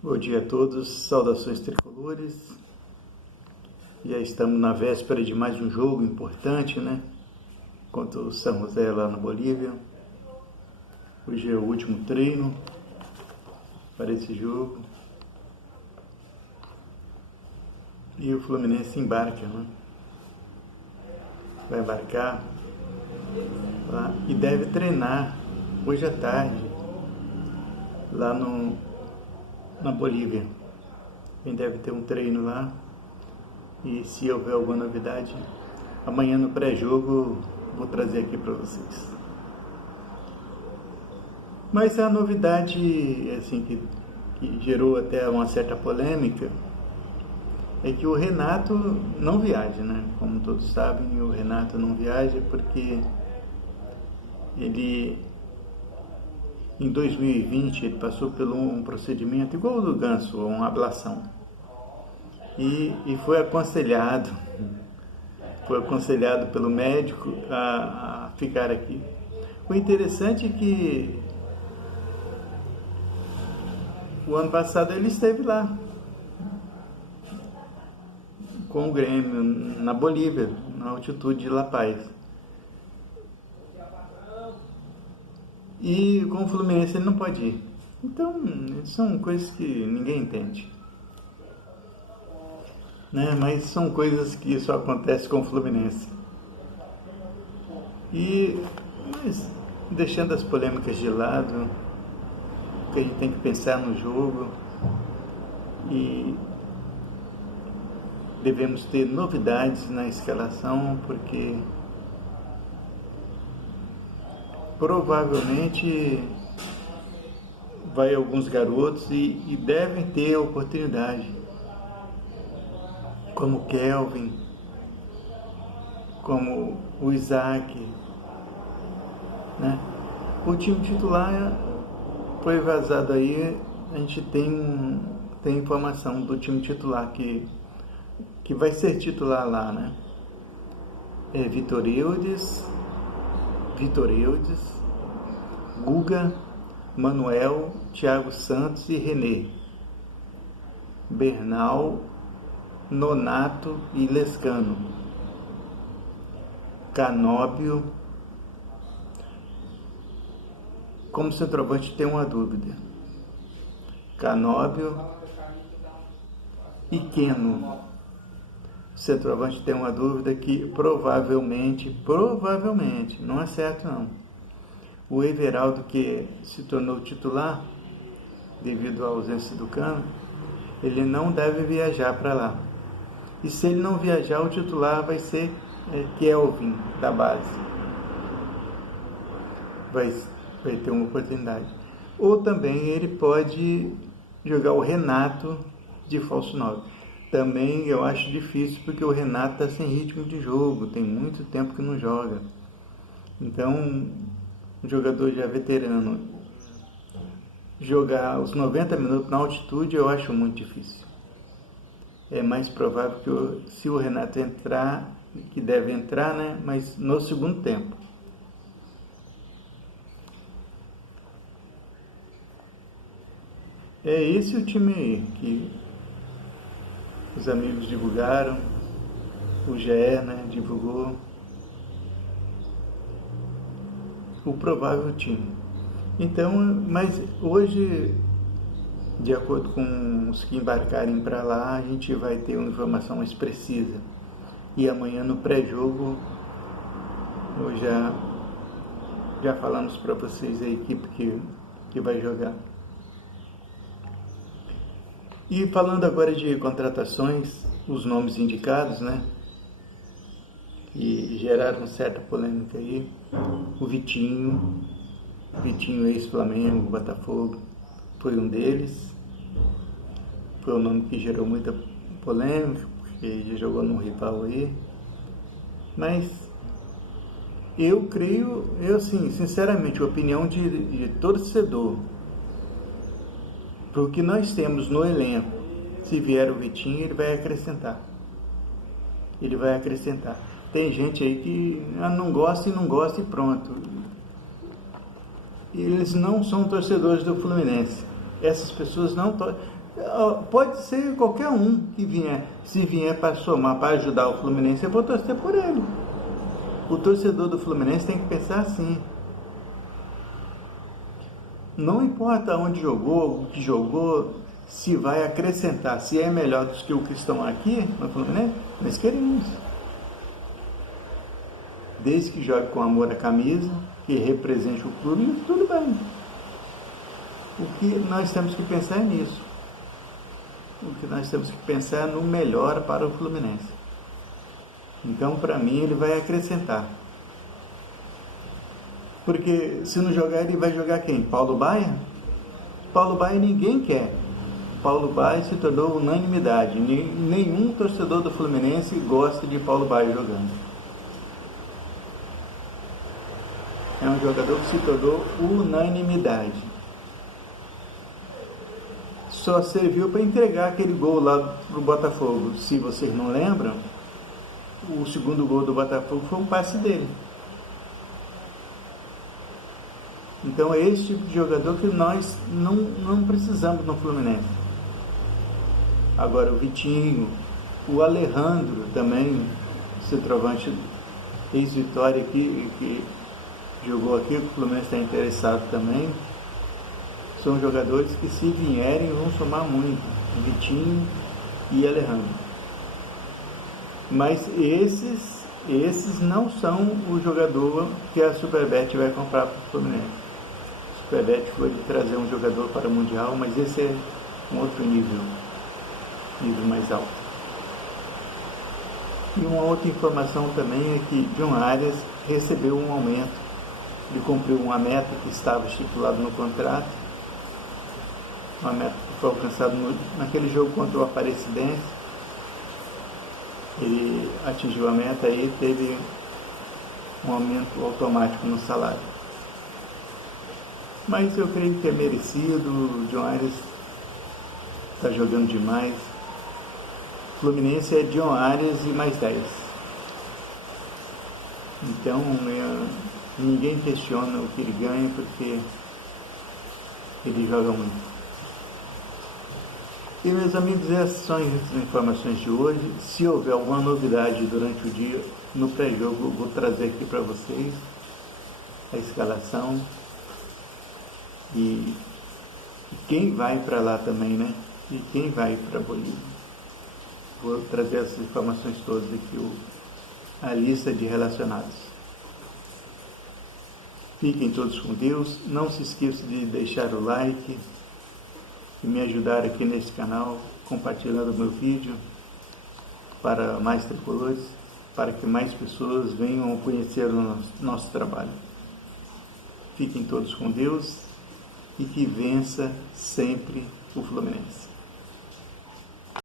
Bom dia a todos, saudações tricolores. Já estamos na véspera de mais um jogo importante, né? Contra o San José lá na Bolívia. Hoje é o último treino para esse jogo. E o Fluminense embarca, né? Vai embarcar lá e deve treinar hoje à tarde lá na Bolívia. Quem deve ter um treino lá. E se houver alguma novidade, amanhã no pré-jogo vou trazer aqui para vocês. Mas a novidade assim, que gerou até uma certa polêmica é que o Renato não viaja, né? Como todos sabem, o Renato não viaja porque ele, em 2020, ele passou por um procedimento igual ao do Ganso, uma ablação. E foi aconselhado pelo médico a ficar aqui. O interessante é que o ano passado ele esteve lá com o Grêmio, na Bolívia, na altitude de La Paz. E com o Fluminense ele não pode ir. Então, são coisas que ninguém entende. Né? Mas são coisas que só acontecem com o Fluminense. Mas deixando as polêmicas de lado, porque a gente tem que pensar no jogo e devemos ter novidades na escalação, porque provavelmente vai alguns garotos e devem ter oportunidade, como o Kelvin, como o Isaac, né? O time titular foi vazado aí, a gente tem informação do time titular que vai ser titular lá, né? É Vitor Eudes, Guga, Manuel, Thiago Santos e René, Bernal, Nonato e Lescano, Canóbio. Como centroavante tem uma dúvida, Canóbio e Keno. Centroavante tem uma dúvida que provavelmente, não é certo não, o Everaldo, que se tornou titular devido à ausência do Cano, ele não deve viajar para lá. E se ele não viajar, o titular vai ser Kelvin, da base. Vai ter uma oportunidade. Ou também ele pode jogar o Renato de falso 9. Também eu acho difícil, porque o Renato está sem ritmo de jogo, tem muito tempo que não joga. Então, um jogador já veterano jogar os 90 minutos na altitude eu acho muito difícil. É mais provável que se o Renato entrar, que deve entrar, né? Mas no segundo tempo. É esse o time que os amigos divulgaram, o GE, né, divulgou o provável time. Então, mas hoje, de acordo com os que embarcarem para lá, a gente vai ter uma informação mais precisa. E amanhã no pré-jogo, já falamos para vocês a equipe que vai jogar. E falando agora de contratações, os nomes indicados, né, que geraram certa polêmica aí, o Vitinho ex-Flamengo, Botafogo, foi um deles. Foi um nome que gerou muita polêmica, porque já jogou num rival aí. Mas eu creio, assim, sinceramente, a opinião de torcedor, para o que nós temos no elenco, se vier o Vitinho, ele vai acrescentar. Tem gente aí que não gosta e pronto. Eles não são torcedores do Fluminense. Essas pessoas não... Pode ser qualquer um que vier. Se vier para somar, para ajudar o Fluminense, eu vou torcer por ele. O torcedor do Fluminense tem que pensar assim. Não importa onde jogou, o que jogou, se vai acrescentar, se é melhor do que o que estão aqui no Fluminense, nós queremos. Desde que jogue com amor à camisa, que represente o clube, tudo bem. O que nós temos que pensar é nisso. O que nós temos que pensar é no melhor para o Fluminense. Então, para mim, ele vai acrescentar. Porque se não jogar, ele vai jogar quem? Paulo Baier? Paulo Baier ninguém quer. Paulo Baier se tornou unanimidade. Nenhum torcedor do Fluminense gosta de Paulo Baier jogando. É um jogador que se tornou unanimidade. Só serviu para entregar aquele gol lá para o Botafogo. Se vocês não lembram, o segundo gol do Botafogo foi um passe dele. Então é esse tipo de jogador que nós não precisamos no Fluminense. Agora o Vitinho, o Alejandro também, centroavante ex-Vitória que jogou aqui, o Fluminense está interessado também. São jogadores que, se vierem, vão somar muito. Vitinho e Alejandro. Mas esses não são o jogador que a Superbet vai comprar para o Fluminense. A Superbet foi trazer um jogador para o Mundial, mas esse é um outro nível mais alto. E uma outra informação também é que John Arias recebeu um aumento. Ele cumpriu uma meta que estava estipulada no contrato. Uma meta que foi alcançada naquele jogo contra o Aparecidense. Ele atingiu a meta e teve um aumento automático no salário. Mas eu creio que é merecido. O John Arias está jogando demais. Fluminense é John Arias e mais 10. Então ninguém questiona o que ele ganha, porque ele joga muito. E, meus amigos, essas são as informações de hoje. Se houver alguma novidade durante o dia, no pré-jogo, eu vou trazer aqui para vocês a escalação e quem vai para lá também, né? E quem vai para Bolívia. Vou trazer essas informações todas aqui, a lista de relacionados. Fiquem todos com Deus. Não se esqueçam de deixar o like e me ajudar aqui nesse canal, compartilhando o meu vídeo para mais tricolores, para que mais pessoas venham conhecer o nosso trabalho. Fiquem todos com Deus e que vença sempre o Fluminense.